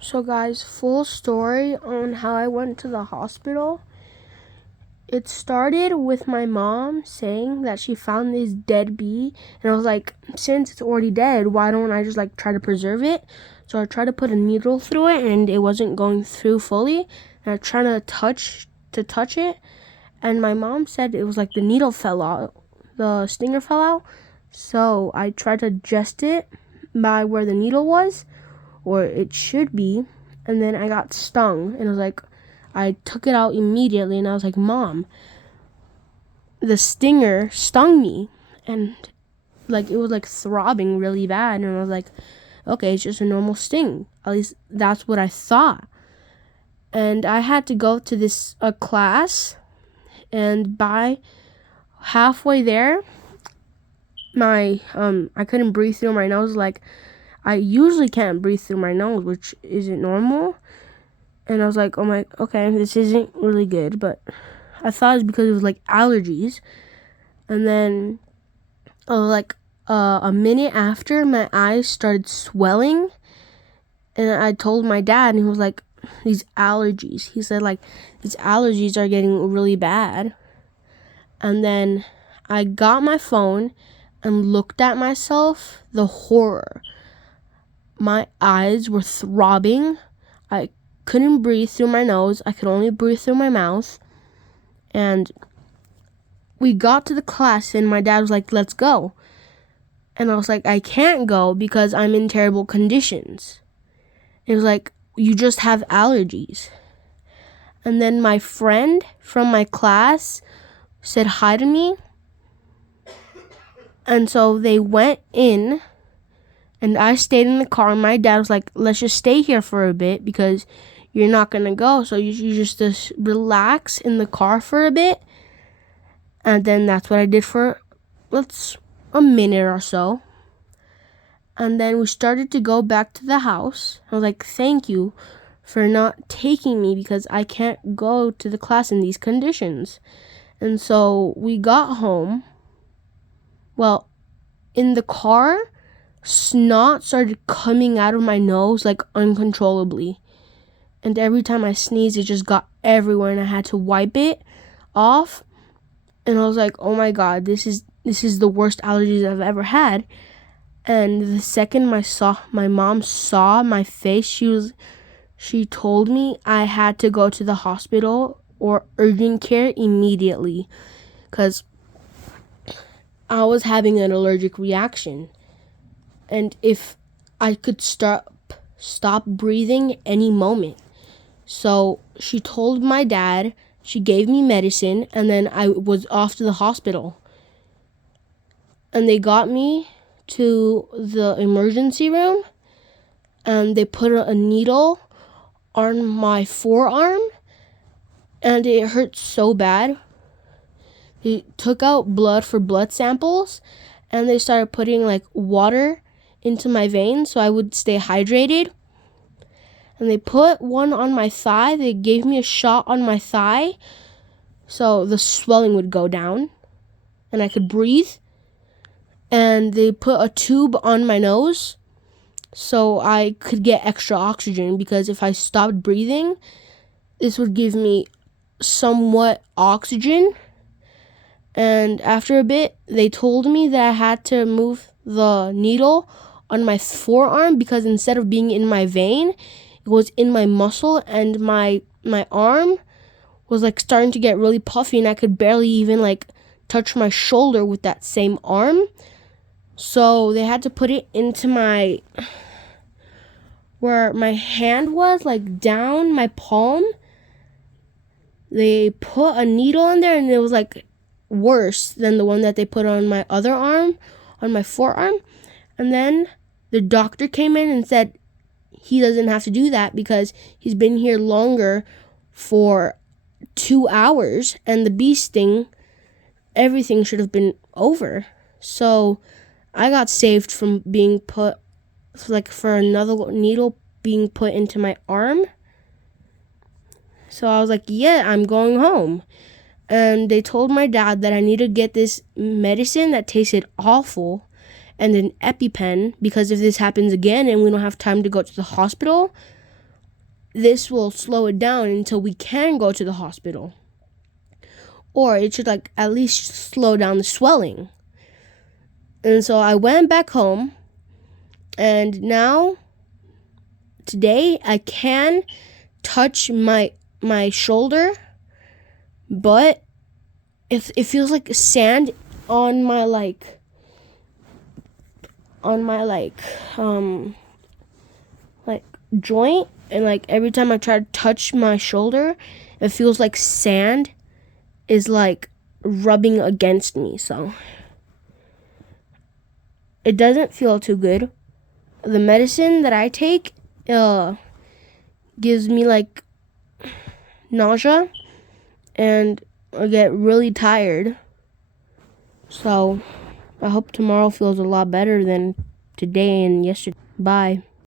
So guys, full story on how I went to the hospital. It started with my mom saying that she found this dead bee, and I was like, since it's already dead, why don't I just try to preserve it? So I tried to put a needle through it and it wasn't going through fully, and I tried to touch it, and my mom said it was like the needle fell out, the stinger fell out. So I tried to adjust it by where the needle was, or it should be, and then I got stung, and I took it out immediately, and I was like, Mom, the stinger stung me, and it was throbbing really bad, and I was like, okay, it's just a normal sting. At least that's what I thought. And I had to go to this class, and by halfway there, my I couldn't breathe through my nose. I usually can't breathe through my nose, which isn't normal. And I was like, okay, this isn't really good, but I thought it was because it was allergies. And then a minute after, my eyes started swelling, and I told my dad, and he was like, these allergies. He said these allergies are getting really bad. And then I got my phone and looked at myself. The horror. My eyes were throbbing. I couldn't breathe through my nose. I could only breathe through my mouth. And we got to the class, and my dad was like, let's go. And I was like, I can't go because I'm in terrible conditions. It was like, you just have allergies. And then my friend from my class said hi to me. And so they went in, and I stayed in the car, and my dad was like, let's just stay here for a bit because you're not going to go. So you just relax in the car for a bit. And then that's what I did for a minute or so. And then we started to go back to the house. I was like, thank you for not taking me because I can't go to the class in these conditions. And so we got home. Well, in the car, snot started coming out of my nose uncontrollably. And every time I sneezed, it just got everywhere, and I had to wipe it off. And I was like, oh my God, this is the worst allergies I've ever had. And the second my mom saw my face, she told me I had to go to the hospital or urgent care immediately because I was having an allergic reaction. And if I could stop breathing any moment. So she told my dad, she gave me medicine, and then I was off to the hospital. And they got me to the emergency room, and they put a needle on my forearm, and it hurt so bad. They took out blood for blood samples, and they started putting water into my veins so I would stay hydrated. And they put one on my thigh. They gave me a shot on my thigh so the swelling would go down and I could breathe. And they put a tube on my nose so I could get extra oxygen, because if I stopped breathing, this would give me somewhat oxygen. And after a bit, they told me that I had to move the needle on my forearm because instead of being in my vein, it was in my muscle, and my arm was starting to get really puffy, and I could barely even touch my shoulder with that same arm. So they had to put it into where my hand was, down my palm. They put a needle in there, and it was worse than the one that they put on my other arm, on my forearm. And then the doctor came in and said he doesn't have to do that because he's been here longer for 2 hours, and the bee sting, everything should have been over. So I got saved from being put for another needle being put into my arm. So I was like, yeah, I'm going home. And they told my dad that I need to get this medicine that tasted awful and an EpiPen, because if this happens again and we don't have time to go to the hospital, this will slow it down until we can go to the hospital. Or it should like at least slow down the swelling. And so I went back home, and now today I can touch my shoulder, but if it feels like sand on my joint, and like every time I try to touch my shoulder, it feels like sand is like rubbing against me. So it doesn't feel too good. The medicine that I take gives me like nausea, and I get really tired. So I hope tomorrow feels a lot better than today and yesterday. Bye.